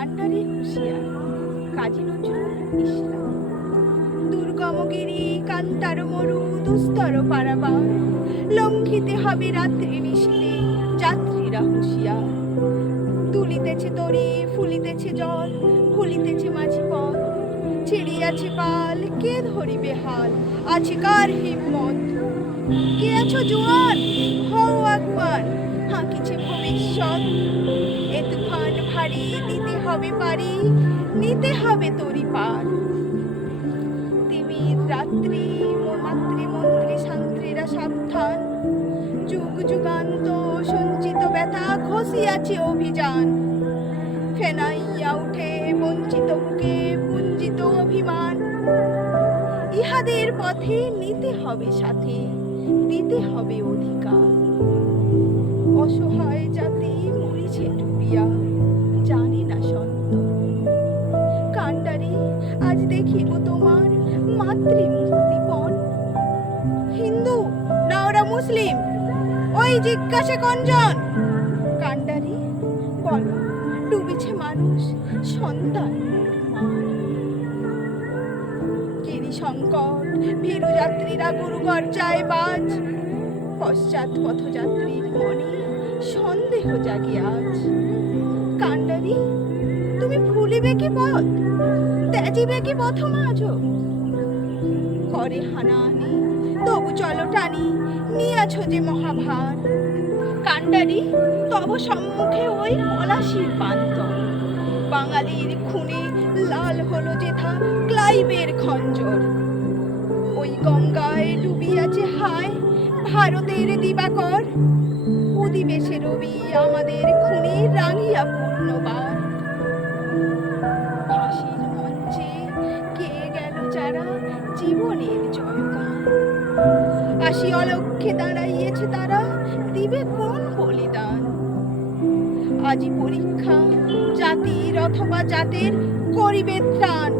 কান্ডারি হুঁশিয়ার কাজী নজরুল ইসলাম। দুর্গমগিরি কান্তার মরু দুস্তর পারাবার, লঙ্ঘিতে হবে রাত্রি নিশীথে যাত্রীরা হুঁশিয়ার। দুলিতেছে তরি ফুলিতেছে জল, খুলিতেছে মাঝি পথ, ছিড়িয়াছে পাল কে ধরিবে হাল, আছে কার হিম্মত। কে আছো জোয়ান হও আগুয়ান, হাঁকিছে ভবিষ্যৎ। এ তুফান ভারী দিতে হবে পারি, নিতে হবে তরি পার। তিমির রাত্রি মাতৃমন্ত্রী শান্ত্রীরা সাবধান, যুগ যুগান্ত সঞ্চিত ব্যথা খসিয়াছে অভিযান। ফেনাইয়া উঠে বঞ্চিত বুকে পুঞ্জিত অভিমান, ইহাদের পথে নিতে হবে সাথে, দিতে হবে অধিকার। অসহায় জাতি মরিছে ডুবিয়া, জানে না সন্ত। কান্ডারি আজ দেখিব তোমার মাতৃমুক্তিপণ। হিন্দু না ওরা মুসলিম, ওই জিজ্ঞাসে কঞ্জন। কান্ডারি বলো, ডুবিছে মানুষ সন্তান মার। গিরি সংকট ভীরু যাত্রীরা গুরু গর্জায় বাজ, পশ্চাৎ পথযাত্রীর মনে সন্দেহ জাগে আজ। কান্ডারি তুমি ভুলিবে কি পথ, ত্যাজিবে কি পথমাজ? করে হানাহানি তবু চলো টানি, নিয়াছ যে মহাভার। কান্ডারি তব সম্মুখে ওই পলাশির প্রান্তর, বাঙালির খুনে লাল হলো যেথা ক্লাইবের খঞ্জর। ওই গঙ্গায় ডুবিয়াছে হায় ভারতের দিবাকর, অধিবেশে রবি আমাদের খুনে রাঙিয়া পূর্ণবার। ফাঁসির মঞ্চে কে গেল যারা জীবনের জয়গান, আসি অলক্ষ্যে দাঁড়াইয়েছে তারা, দিবে কোন বলিদান। আজি পরীক্ষা জাতির অথবা জাতের করিবে ত্রাণ,